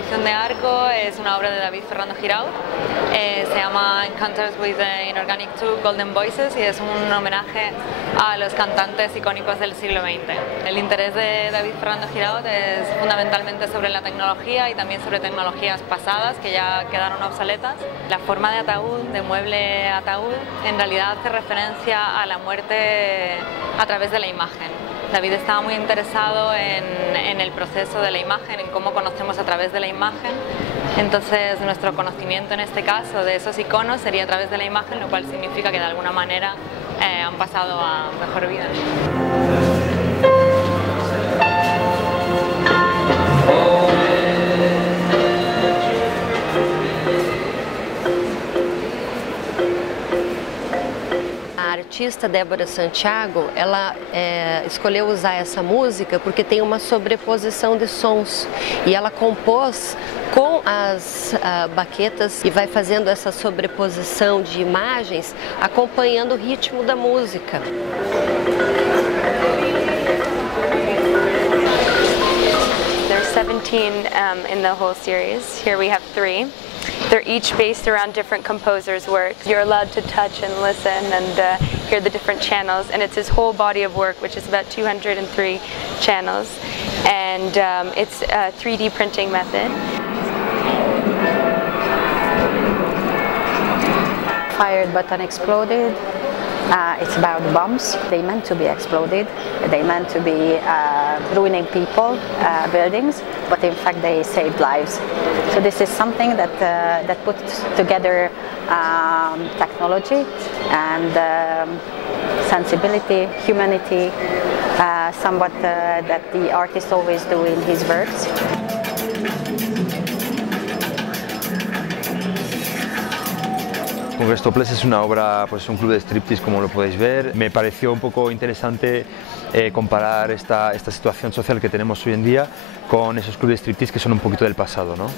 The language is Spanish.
exhibición de Arco es una obra de David Ferrando Giraud, se llama Encounters with the Inorganic Two Golden Voices y es un homenaje a los cantantes icónicos del siglo XX. El interés de David Ferrando Giraud es fundamentalmente sobre la tecnología y también sobre tecnologías pasadas que ya quedaron obsoletas. La forma de ataúd, de mueble ataúd, en realidad hace referencia a la muerte a través de la imagen. David estaba muy interesado en el proceso de la imagen, en cómo conocemos a través de la imagen. Entonces nuestro conocimiento en este caso de esos iconos sería a través de la imagen, lo cual significa que de alguna manera han pasado a mejor vida. A artista Débora Santiago, ela escolheu usar essa música porque tem uma sobreposição de sons e ela compôs com as baquetas e vai fazendo essa sobreposição de imagens acompanhando o ritmo da música. There's 17 in the whole series. Here we have 3. They're each based around different composers' works. You're allowed to touch and listen and hear the different channels, and it's his whole body of work, which is about 203 channels, and it's a 3D printing method. Fired but unexploded. It's about bombs. They meant to be exploded. They meant to be ruining people, buildings, but in fact they saved lives. So this is something that puts together technology and sensibility, humanity, somewhat that the artist always do in his works. Stoples es una obra, pues un club de striptease, como lo podéis ver. Me pareció un poco interesante comparar esta situación social que tenemos hoy en día con esos clubes de striptease que son un poquito del pasado, ¿no?